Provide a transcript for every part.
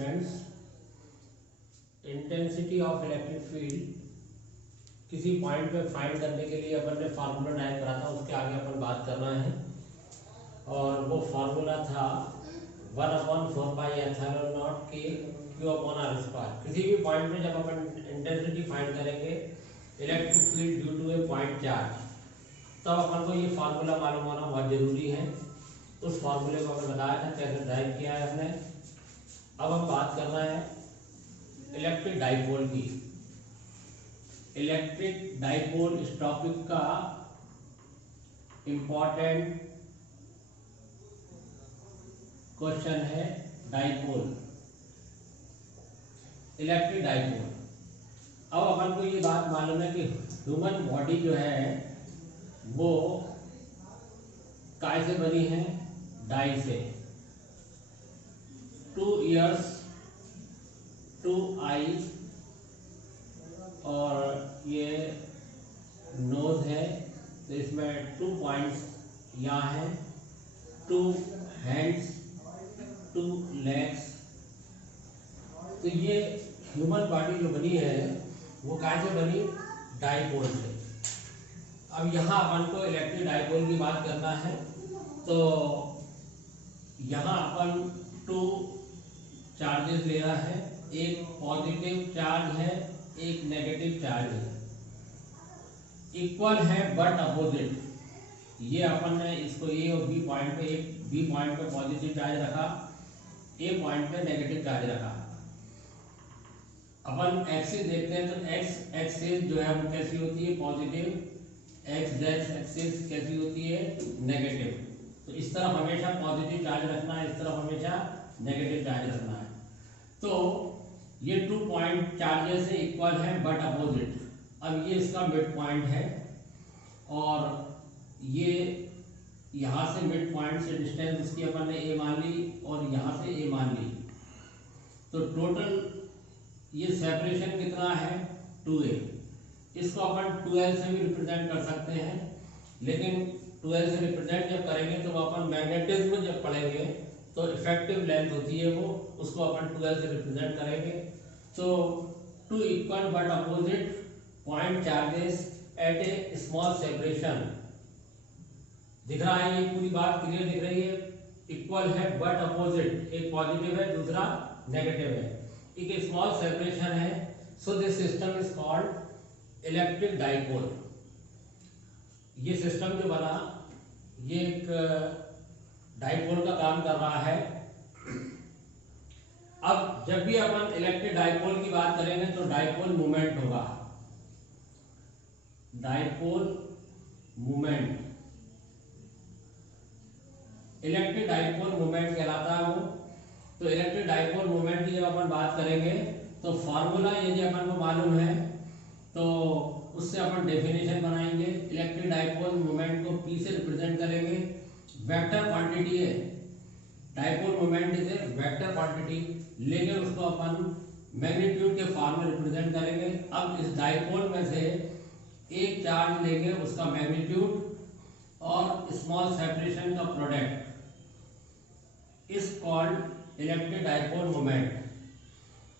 Students, intensity of electric field किसी point पे find करने के लिए अपन ने फार्मूला टाइप करा था, उसके आगे अपन बात करना है। और वो फार्मूला था 1/4πε0 के Q/r²। किसी भी पॉइंट पे जब अपन इंटेंसिटी फाइंड करेंगे electric field due to a point charge, तब अपन को ये फार्मूला मालूम होना बहुत जरूरी है। उस फार्मूले को हमें बताया था, कैसे ड्राइव किया है हमने। अब हम बात करना है इलेक्ट्रिक डाइपोल की। इलेक्ट्रिक डाइपोल इस टॉपिक का इंपॉर्टेंट क्वेश्चन है। Dipole, electric dipole. अब अपन को ये बात मालूम है कि ह्यूमन बॉडी जो है वो काय से बनी है? डाई से। 2 ears, 2 eyes और ये नोज है, तो इसमें 2 पॉइंट्स यहाँ हैं, 2 हैंड्स, 2 लेग्स। तो ये ह्यूमन बॉडी जो बनी है वो काय से बनी? डाइपोल से। अब यहाँ अपन को इलेक्ट्रिक डाइपोल की बात करना है, तो यहाँ अपन 2 चार्जेस ले रहा है, एक पॉजिटिव चार्ज है, एक नेगेटिव चार्ज है। इक्वल है बट अपोजिट। ये अपन ने इसको ए और बी पॉइंट पे, एक बी पॉइंट पे पॉजिटिव चार्ज रखा, ए पॉइंट पे नेगेटिव चार्ज रखा। अपन एक्सिस देखते हैं तो एक्स एक्सिस जो है वो कैसी होती है? पॉजिटिव। एक्स डैश एक्सिस कैसी होती है? नेगेटिव। तो इस तरफ हमेशा पॉजिटिव चार्ज रखना है, इस तरफ हमेशा नेगेटिव चार्ज रखना है। तो ये 2 पॉइंट चार्जेस से इक्वल है बट अपोजिट। अब ये इसका मिड पॉइंट है और ये यहाँ से मिड पॉइंट से डिस्टेंस इसकी अपन ने ए मान ली और यहाँ से ए मान ली। तो टोटल ये सेपरेशन कितना है? 2a। इसको अपन 2l से भी रिप्रेजेंट कर सकते हैं, लेकिन 2l से रिप्रेजेंट जब करेंगे तो अपन मैग्नेटिज्म जब पढ़ेंगे तो इफेक्टिव लेंथ होती है वो, उसको अपन 2l से रिप्रेजेंट करेंगे। तो 2 equal but opposite point charges at a small separation. दिख रहा है? ये पूरी बात क्लियर दिख रही है? इक्वल है बट अपोजिट, एक पॉजिटिव है दूसरा नेगेटिव है, एक स्मॉल सेपरेशन है। So this system is called electric dipole. ये सिस्टम जो बना ये एक डाइपोल का काम कर रहा है। अब जब भी अपन इलेक्ट्रिक डाइपोल की बात करेंगे तो डाइपोल मूवमेंट होगा। Dipole movement, electric dipole movement कहलाता है वो। तो इलेक्ट्रिक डाइपोल मूवमेंट की जब अपन बात करेंगे तो फार्मूला यदि अपन को मालूम है तो उससे अपन डेफिनेशन बनाएंगे। इलेक्ट्रिक डाइपोल मूवमेंट को P से रिप्रेजेंट करेंगे। वेक्टर क्वांटिटी है, dipole movement is a vector quantity, लेकिन उसको अपन मैग्नीट्यूड के फॉर्म में रिप्रेजेंट करेंगे। अब इस डाइपोल में से एक चार्ज लेंगे, उसका मैग्नीट्यूड और स्मॉल सेपरेशन का product is called electric dipole movement.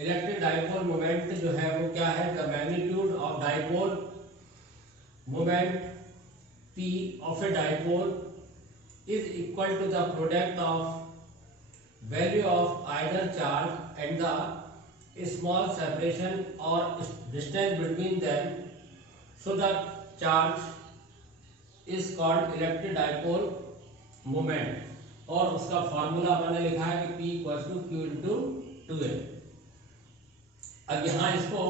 Electric dipole moment जो है वो क्या है? The magnitude of dipole moment P of a dipole is equal to the product of value of either charge and the small separation और distance between them. So the charge is called electric dipole moment. और उसका formula मैंने लिखा है कि P = Q × 2a। अब यहाँ इसको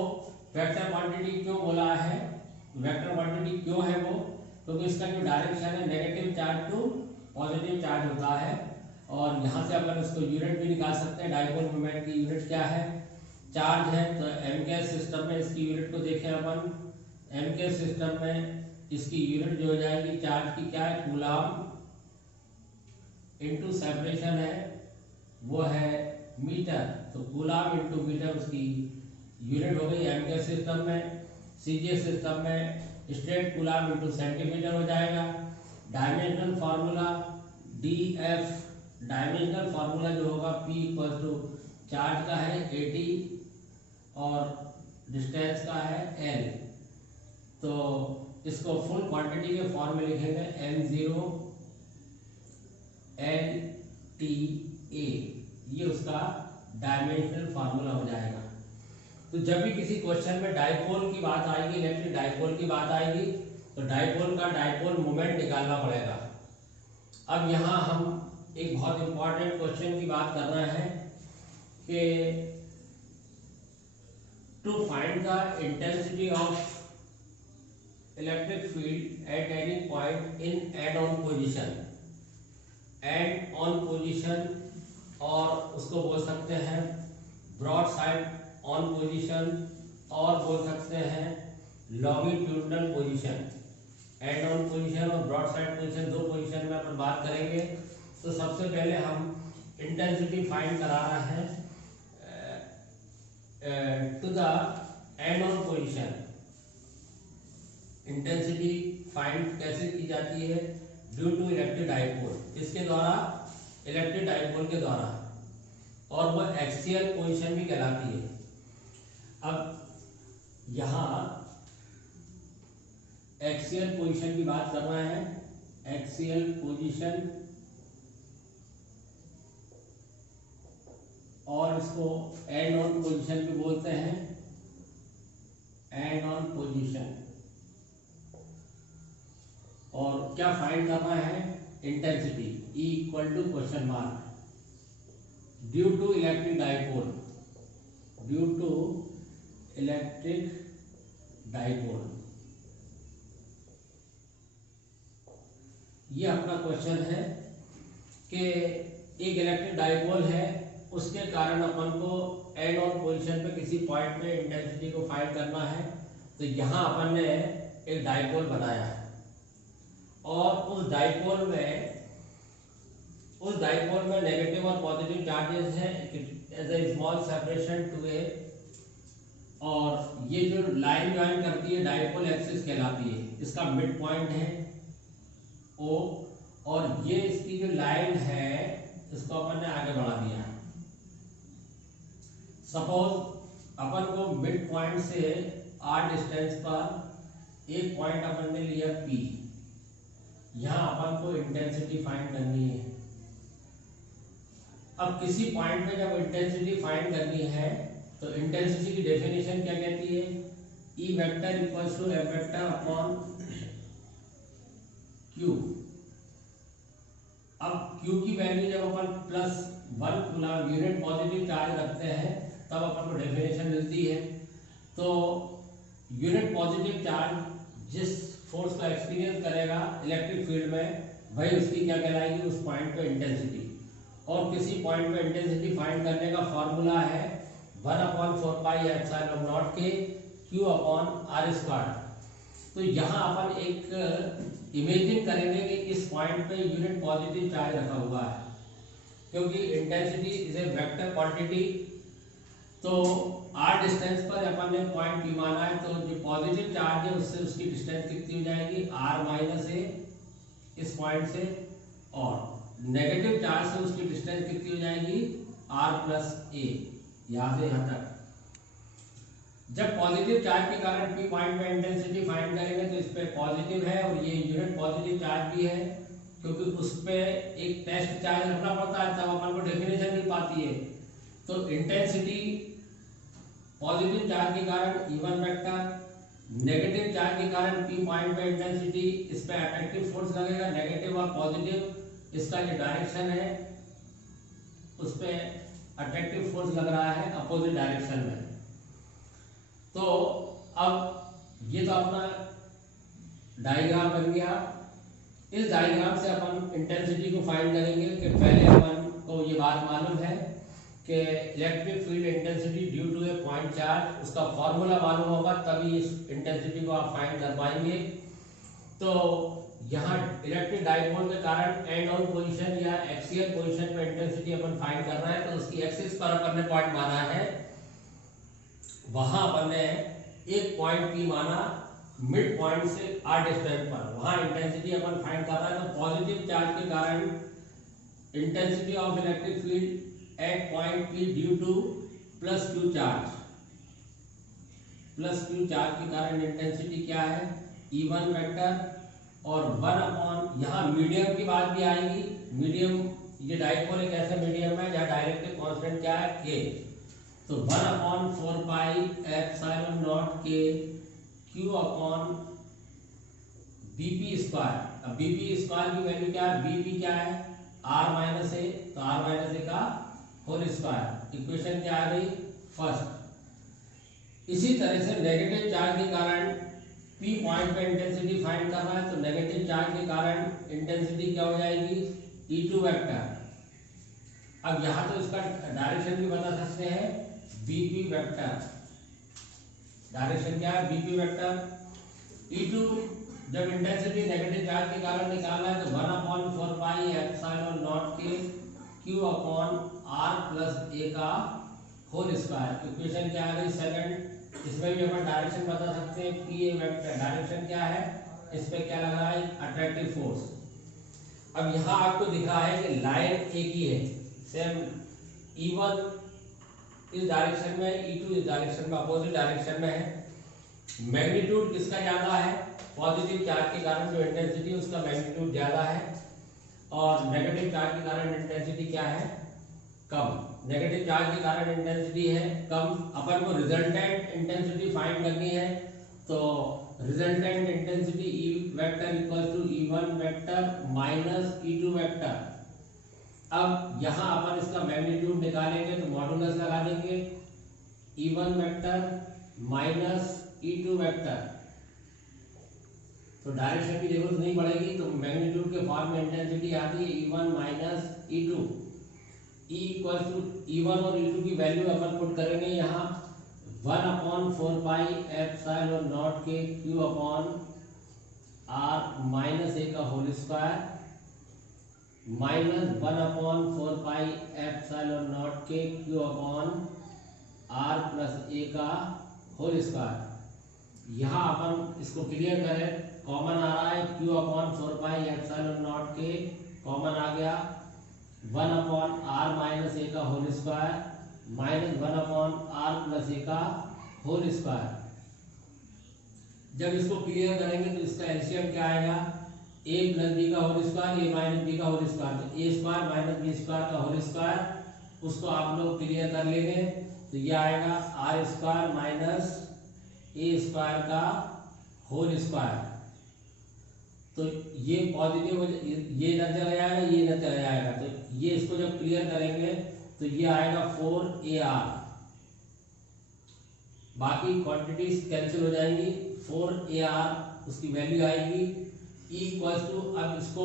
वेक्टर क्वांटिटी क्यों बोला है? वेक्टर क्वांटिटी क्यों है वो? क्योंकि इसका जो डायरेक्शन है negative charge to positive charge होता है। और यहाँ से अपन इसको यूनिट भी निकाल सकते हैं। डाइपोल मोमेंट की यूनिट क्या है? चार्ज है तो एमकेएस सिस्टम में इसकी यूनिट को देखें अपन। एमकेएस सिस्टम में इसकी यूनिट जो हो जाएगी चार्ज की क्या है? कूलम इनटू सेपरेशन है वो है मीटर। तो कूलम इनटू मीटर उसकी यूनिट हो गई एमकेएस सिस्टम में। सीजीएस सिस्टम में स्ट्रेट कूलम इनटू सेंटीमीटर हो जाएगा। Dimensional formula DF, dimensional formula जो होगा P = चार्ज का है 80 और डिस्टेंस का है L। तो इसको फुल क्वांटिटी के फॉर्म में लिखेंगे M0 LTA, ये उसका डायमेंशनल फार्मूला हो जाएगा। तो जब भी किसी क्वेश्चन में डाइपोल की बात आएगी, इलेक्ट्रिक डाइपोल की बात आएगी, तो डाइपोल का डाइपोल मोमेंट निकालना पड़ेगा। अब यहाँ हम एक बहुत इंपॉर्टेंट क्वेश्चन की बात कर रहे हैं कि to find the intensity of electric field at any point in end on position. End on position और उसको बोल सकते हैं ब्रॉड साइड ऑन पोजिशन और बोल सकते हैं longitudinal position. End on position और ब्रॉड साइड पोजिशन, दो पोजिशन में अपन बात करेंगे। तो सबसे पहले हम इंटेंसिटी फाइंड करा रहे हैं to the end on position. Intensity find कैसे की जाती है? ड्यू टू इलेक्ट्रिक डाइपोल, इसके द्वारा इलेक्ट्रिक डाइपोल के द्वारा, और वह एक्सियल पोजीशन भी कहलाती है। अब यहाँ एक्सियल पोजीशन की बात कर रहे हैं। एक्सियल पोजीशन, और इसको एंड ऑन पोजीशन भी बोलते हैं। एंड ऑन पोजीशन, और क्या फाइंड करना है? Intensity E equal to question mark due to electric dipole. Due to electric dipole, ये अपना क्वेश्चन है कि एक इलेक्ट्रिक डाइपोल है, उसके कारण अपन को एंड ऑन पोजीशन पे किसी पॉइंट पे इंटेंसिटी को फाइंड करना है। तो यहाँ अपन ने एक डाइपोल बनाया है, और उस डाइपोल में नेगेटिव और पॉजिटिव चार्जेस हैं as a small separation to a, और ये जो लाइन ज्वाइन करती है डाइपोल एक्सिस कहलाती है। इसका मिड पॉइंट है O, और ये इसकी जो लाइन है इसको अपन ने आगे बढ़ा दिया। सपोज अपन को मिड पॉइंट से R डिस्टेंस पर एक पॉइंट अपन ने लिया P। यहाँ अपन को इंटेंसिटी फाइंड करनी है। अब किसी पॉइंट पे जब इंटेंसिटी फाइंड करनी है तो इंटेंसिटी की डेफिनेशन क्या कहती है? E vector equals to F vector upon Q। अब Q की वैल्यू जब अपन +1 कूलम यूनिट पॉजिटिव चार्ज रखते हैं तब अपन को डेफिनेशन मिलती है। तो यूनिट पॉजिटिव चार्ज जिस फोर्स का एक्सपीरियंस करेगा इलेक्ट्रिक फील्ड में, वही उसकी क्या कहलाएगी? उस पॉइंट पे इंटेंसिटी। और किसी पॉइंट पे इंटेंसिटी फाइंड करने का फॉर्मूला है 1/4πε0 के Q/r²। तो यहाँ अपन एक इमेजिन करेंगे कि इस पॉइंट पे यूनिट पॉजिटिव चार्ज रखा हुआ है, क्योंकि intensity is a vector quantity. तो r डिस्टेंस पर अपन ने पॉइंट P माना है, तो जो पॉजिटिव चार्ज है उससे उसकी डिस्टेंस कितनी हो जाएगी? r-a इस पॉइंट से, और नेगेटिव चार्ज से उसकी डिस्टेंस कितनी हो जाएगी? r+a, यहाँ से यहाँ तक। जब पॉजिटिव चार्ज के कारण P पॉइंट में इंटेंसिटी फाइंड करेंगे तो इस पे पॉजिटिव है और ये यूनिट पॉजिटिव चार्ज भी है, क्योंकि उस पे एक टेस्ट चार्ज रखना पड़ता है तब अपन को डेफिनेशन मिल पाती है। तो इंटेंसिटी पॉजिटिव चार्ज के कारण E1 वेक्टर, नेगेटिव चार्ज के कारण P पॉइंट पे इंटेंसिटी, इस पे अट्रैक्टिव फोर्स लगेगा नेगेटिव और पॉजिटिव, इसका जो डायरेक्शन है उस पे अट्रैक्टिव फोर्स लग रहा है अपोजिट डायरेक्शन में। तो अब ये तो अपना डायग्राम बन गया। इस डायग्राम से अपन इंटेंसिटी को फाइंड करेंगे कि पहले अपन को ये बात मालूम है कि electric field intensity due to a point charge, उसका फॉर्मूला मालूम होगा तभी इस इंटेंसिटी को आप फाइंड कर पाएंगे। तो यहाँ इलेक्ट्रिक डाइपोल के कारण एंड ऑन पोजीशन या एक्सियल पोजीशन पे इंटेंसिटी अपन फाइंड कर रहे हैं, तो उसकी एक्सिस पर अपन ने पॉइंट माना है, वहां अपन ने एक पॉइंट P माना मिड पॉइंट से R डिस्टेंस पर, वहां इंटेंसिटी अपन फाइंड कर रहे हैं। तो पॉजिटिव चार्ज के कारण intensity of electric field eight point P due two plus Q charge. Plus Q charge के कारण इंटेंसिटी क्या है, E1 वेक्टर, और 1 यहाँ मीडियम की बात भी आएगी। मीडियम, ये डाइपोल एक ऐसा मीडियम है जहाँ डायरेक्टिव कांस्टेंट क्या है, K। तो 1/4 pi epsilon not K Q upon BP square. अब BP स्क्वायर की वैल्यू क्या है, BP क्या है, R माइनस ए, तो R माइनस ए का होल स्क्वायर। इक्वेशन क्या आ गई, फर्स्ट। इसी तरह से नेगेटिव चार्ज के कारण P पॉइंट पे इंटेंसिटी फाइंड करना है, तो नेगेटिव चार्ज के कारण इंटेंसिटी क्या हो जाएगी, E2 वेक्टर। अब यहाँ तो इसका डायरेक्शन भी बता सकते हैं, BP वेक्टर। डायरेक्शन क्या है, BP वेक्टर। E2 जब इंटेंसिटी नेगेटिव चार्ज के कारण निकालना है, तो 1/4 पाई एप्सिलॉन नॉट के Q upon R plus A का होल स्क्वायर। इक्वेशन क्या आ गई, सेकंड। इसमें भी अपन डायरेक्शन बता सकते हैं, PA वेक्टर डायरेक्शन क्या है, इस पे क्या लगा है, अट्रैक्टिव फोर्स। अब यहाँ आपको दिख रहा है कि लाइन एक ही है, सेम E1 इस डायरेक्शन में, E2 इस डायरेक्शन में, अपोजिट डायरेक्शन में है। मैग्नीट्यूड किसका ज्यादा है, पॉजिटिव चार्ज के कारण जो इंटेंसिटी है उसका मैग्नीट्यूड ज्यादा है, और नेगेटिव चार्ज के कारण इंटेंसिटी क्या है, कम। नेगेटिव चार्ज के कारण इंटेंसिटी है कम। अपन को रिजल्टेंट इंटेंसिटी फाइंड करनी है, तो resultant intensity E vector equal to E1 vector minus E2 vector. अब यहाँ अपन इसका मैग्नीट्यूड निकालेंगे तो मॉडुलस लगा देंगे, E1 vector minus E2 vector. तो डायरेक्शन की जरूरत नहीं पड़ेगी, तो मैग्नीट्यूड के फॉर्म में इंटेंसिटी आती है E1 minus E2। E equal to E1 और E2 की वैल्यू अपन पुट करेंगे यहाँ, 1/4 पाई एप्सिलॉन नॉट के Q upon R minus A का whole square minus 1/4 pi epsilon naught के Q upon R plus A का होल स्क्वायर। यहाँ अपन इसको क्लियर करें, कॉमन आ रहा है, Q upon 4 pi epsilon naught के कॉमन आ गया, 1/R माइनस A का whole square minus 1/R plus A का होल स्क्वायर। जब इसको क्लियर करेंगे तो इसका एलसीएम क्या आएगा, A प्लस B का whole square, A minus B का होल स्क्वायर। तो A square minus B square का होल स्क्वायर, उसको आप लोग क्लियर कर लेंगे, तो ये आएगा R square minus A square का होल स्क्वायर। तो ये पॉजिटिव, ये न चला जाएगा, ये न चला जाएगा, तो ये इसको जब क्लियर करेंगे तो ये आएगा 4AR। बाकी क्वांटिटीज कैंसिल हो जाएंगी, 4AR उसकी वैल्यू आएगी। E इक्वल्स टू, अब इसको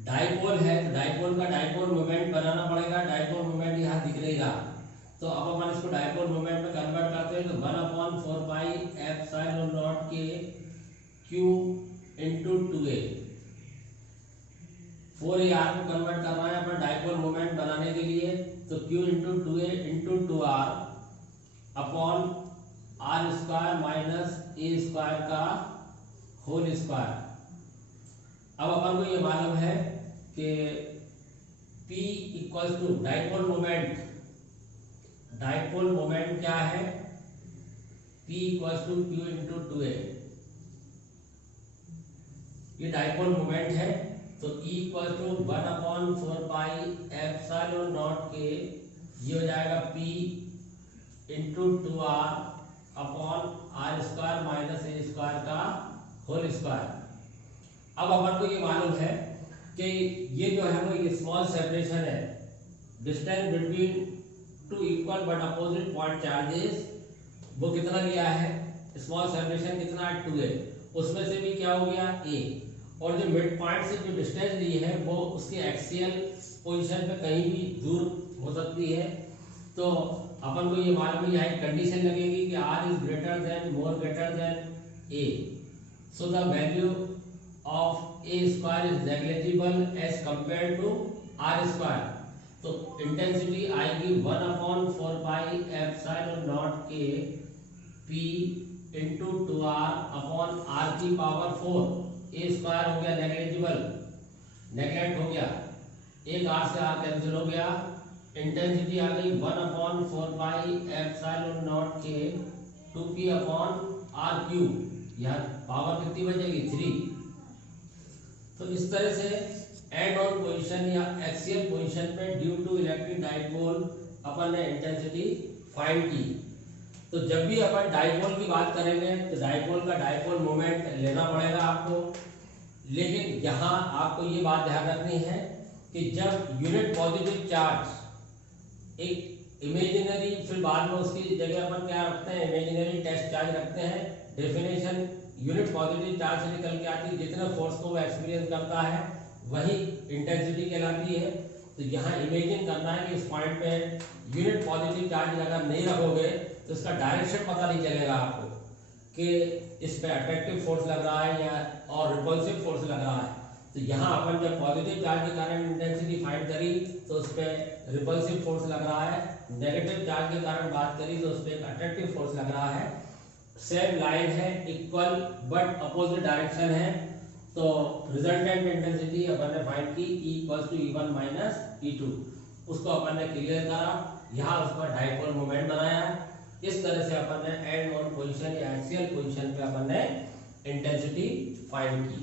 डाइपोल है तो डाइपोल का डाइपोल मोमेंट बनाना पड़ेगा। डाइपोल मोमेंट यहाँ दिख नहीं रहा, तो अब अपन इसको डाइपोल मोमेंट में कन्वर्ट करते हैं, तो 1/4 पाई एप्सिलॉन नॉट के Q इंटू 2A। 4AR को कन्वर्ट करना है अपन डाइपोल मोमेंट बनाने के लिए, तो Q into 2A into 2R upon R square minus A square का होल स्क्वायर। अब अपन को ये मालूम है कि P equals to dipole moment. Dipole moment क्या है, P equals to Q into 2A। ये डाइपोल मोमेंट है, तो E equal to 1/4 pi epsilon naught के, ये हो जाएगा P into 2R upon R square minus A square का होल स्क्वायर। अब अपन को ये मालूम है कि ये जो है वो ये स्मॉल सेपरेशन है, distance between two equal but opposite point charges, वो कितना लिया है, स्मॉल सेपरेशन कितना है, 2A। उसमें से भी क्या हो गया, A, और जो मिड पॉइंट से जो डिस्टेंस ली है वो उसके एक्सियल पोजीशन पे कहीं भी दूर हो सकती है। तो अपन को ये मालूम है, यहाँ कंडीशन लगेगी कि R is greater than more greater than A, so the value of A square is negligible as compare to R square. तो इंटेंसिटी आएगी 1/4 पाई एप्सिलॉन नॉट के P into 2R upon R की power 4। A square हो गया negligible, neglect हो गया, एक R से R कैंसिल हो गया, इंटेंसिटी आ गई 1/4πε0k 2p/r³। यार पावर कितनी बचेगी 3। तो इस तरह से एंड ऑन पोजीशन या एक्सियल पोजीशन पे ड्यू टू इलेक्ट्रिक डाइपोल अपन ने इंटेंसिटी फाइंड की। तो जब भी अपन डाइपोल की बात करेंगे तो डाइपोल का डाइपोल मोमेंट लेना पड़ेगा आपको। लेकिन यहाँ आपको ये बात ध्यान रखनी है कि जब यूनिट पॉजिटिव चार्ज एक इमेजिनरी, फिर बाद में उसकी जगह अपन क्या रखते हैं, इमेजिनरी टेस्ट चार्ज रखते हैं। डेफिनेशन यूनिट पॉजिटिव चार्ज से निकल के आती है, जितने फोर्स को वो एक्सपीरियंस करता है वही इंटेंसिटी कहलाती है। तो यहाँ इमेजिन करना है कि इस पॉइंट पे यूनिट पॉजिटिव चार्ज अगर नहीं रखोगे तो इसका डायरेक्शन पता नहीं चलेगा आपको कि इस पे अट्रैक्टिव फोर्स लग रहा है या और रिपल्सिव फोर्स लग रहा है। तो यहाँ अपन जब पॉजिटिव चार्ज के कारण इंटेंसिटी फाइंड करी तो उस पर रिपल्सिव फोर्स लग रहा है, नेगेटिव चार्ज के कारण बात करी तो उस पर एक अट्रैक्टिव फोर्स लग रहा है। सेम लाइन है, इक्वल बट अपोजिट डायरेक्शन है। तो रिजल्टेंट इंटेंसिटी अपन ने फाइंड की E=E1 - E2। उसको अपन ने क्लियर करा, यहाँ उसका डाइपोल मोमेंट बनाया। इस तरह से अपन ने एंड ऑन पोजीशन या एक्सियल पोजीशन पे अपन ने इंटेंसिटी फाइंड की।